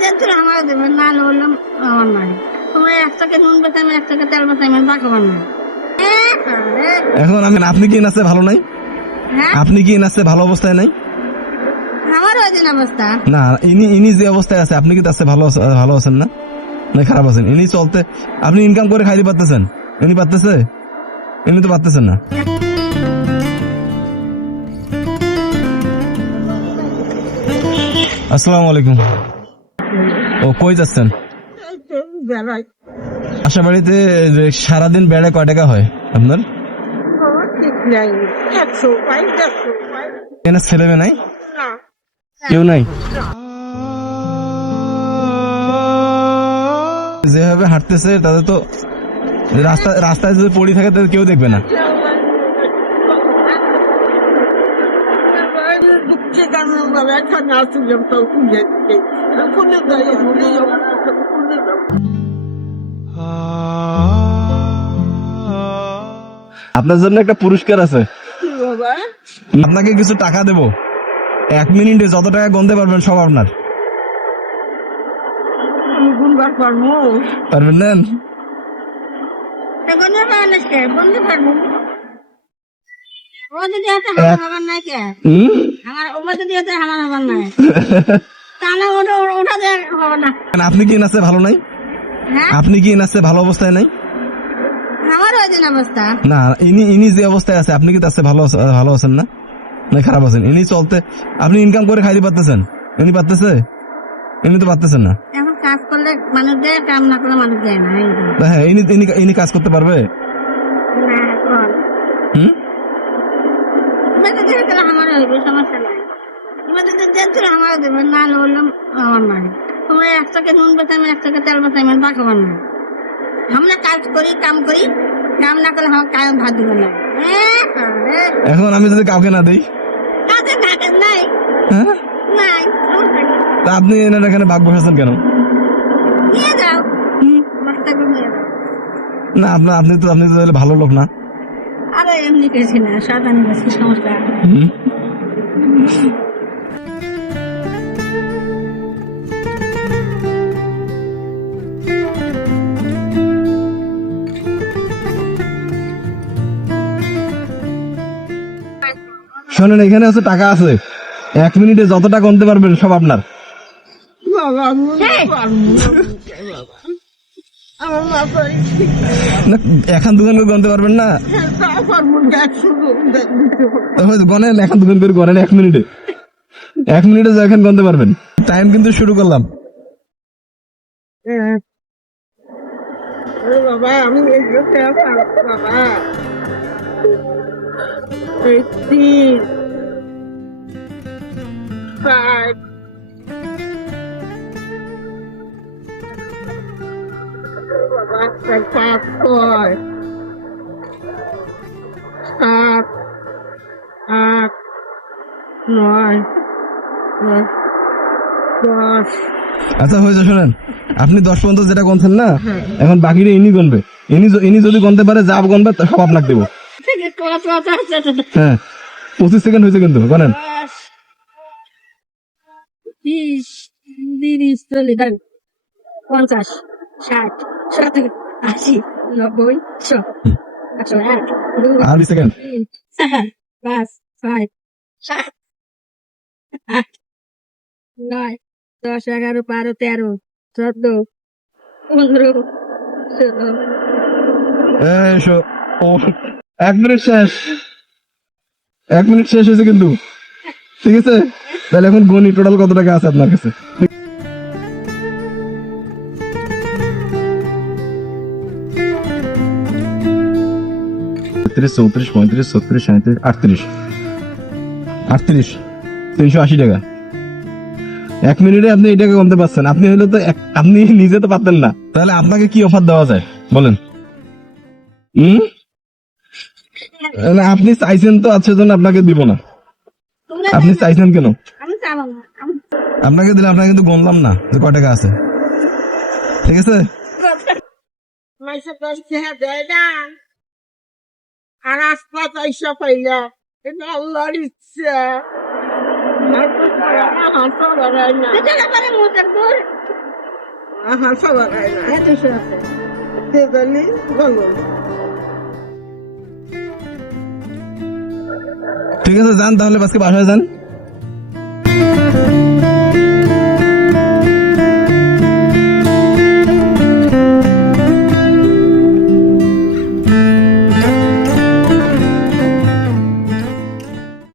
যেতে আমার দেবেন না বললাম আমার নাই তোমরা 1 টাকা নুন বেচে আমি 1 টাকা তেল বেচে আমি বাঁকাবার না এখন আপনি কি নাচতে ভালো নাই? হ্যাঁ আপনি কি নাচতে ভালো অবস্থায় নাই? আমার ওই দিন অবস্থা না, ইনি যে অবস্থায় আছে আপনি কি তার চেয়ে ভালো আছেন না? না খারাপ আছেন? ইনি চলতে আপনি ইনকাম করে খাইতে পারতেছেন, ইনি পারতেছে? ইনি তো পারতেছেন না। আসসালামু আলাইকুম। ও কই যাচ্ছেন? বেলায় আশা বাড়িতে যে সারাদিন বেড়ে কয় টাকা হয় আপনার? ঠিক নাই 100 পাই 100 পাই এখানে ছেলে মেয়ে নাই? না কেউ নাই? যেভাবে হাঁটতেছে তাদের তো রাস্তায় যদি পড়ে থাকে তাদের কেউ দেখবে না। আপনার জন্য একটা পুরস্কার আছে, আপনাকে কিছু টাকা দেব। 1 মিনিটে যত টাকা গুনতে পারবেন সব আপনার। পারবেন না? বন্ধু পারবো ও যদি হাতে হামার হবার নাই কে আমার ও যদি হাতে হামার হবার নাই তাহলে ওটা দেওয়া হবে না। আপনি কি নাচতে ভালো নাই? হ্যাঁ আপনি কি নাচতে ভালো অবস্থায় নাই? আমার ওই দিন অবস্থা না, ইনি যে অবস্থায় আছে আপনি কি তার চেয়ে ভালো আছেন না? না খারাপ আছেন? ইনি চলতে আপনি ইনকাম করে খাইতে পারতেছেন, ইনি পারতেছে? ইনি তো পারতেছেন না। এখন কাজ করলে মানুষ দেয় কাম না করলে মানুষ দেয় না হ্যাঁ, ইনি কাজ করতে পারবে? না এখন হুম? আমার হইবে সমস্যা নাই যেতে আমার দেবেন না বললাম আমার নাই তোমরা 1 টাকা নুন বেচে আমি 1 টাকা তেল বেচে আমি বাঁকাবার না আমরা কাজ করি কাম করি কাম না করলে আমার কাজ ভাত দিবে না এখন আমি যদি কাউকে না দেই? কাজে থাকে নাই হ্যাঁ, নাই তা আপনি এখানে ভাগ বসাচ্ছেন কেন? নিয়ে যাও বাচ্চাকে নিয়ে যাও না, আপনি তো তাহলে ভালো লোক না। আরে এমনি গেছি না সাধারণ গেছি সমস্যা হুম? শোনেন, এখানে আছে টাকা আছে, 1 মিনিটে যত টাকা গুনতে পারবেন সব আপনার। না, এখন দুজন করে গুনতে পারবেন না? গনেন, এখন দুজন করে গনেন 1 মিনিটে। 1 মিনিটে যখন গুনতে পারবেন। টাইম কিন্তু শুরু করলাম। বাবা আমি বাবা 18 5 বাবা 5 6 7 8 9 10 আচ্ছা হয়েছে, শোনেন, আপনি 10 পর্যন্ত যেটা গুনছেন না, এখন বাকিটা ইনি গুনবে। ইনি যদি গুনতে পারে যা গুনবে সব আপনাকে দেবো। হ্যাঁ, 25 সেকেন্ড হয়েছে কিন্তু, গনেন। 20 30 40 50 60 70 80 90 100 101 2 আর 20 সেকেন্ড। 3 4 5 6 7 8 9 10 11 12 13 14 15 16 এসো। ও, 1 মিনিট শেষ। 1 মিনিট শেষ হয়েছে কিন্তু, ঠিক আছে? তাহলে এখন গনি টোটাল কত টাকা আছে আপনার কাছে? 34 35 36 37 38 38 380 টাকা। 1 মিনিটে আপনি এই টাকা গুনতে পারছেন। আপনি হলে তো আপনি নিজে তো পারতেন না। তাহলে আপনাকে কি অফার দেওয়া যায় বলেন? না, আপনি চাইছেন তো, আছে জন্য আপনাকে দিব না। আপনি চাইছেন কেন? আমি চাবো না আপনাকে দিলে আপনাকে কিন্তু গুনলাম না যে কয় টাকা আছে, ঠিক আছে? মাইসা 10 টাকা দেয় না আর আসপাত আইসা পাইলা এটা আল্লাহর ইচ্ছা এটা পারে মোটার দূর এতশো আছে ঠিক আছে, যান তাহলে আজকে বাসায় যান।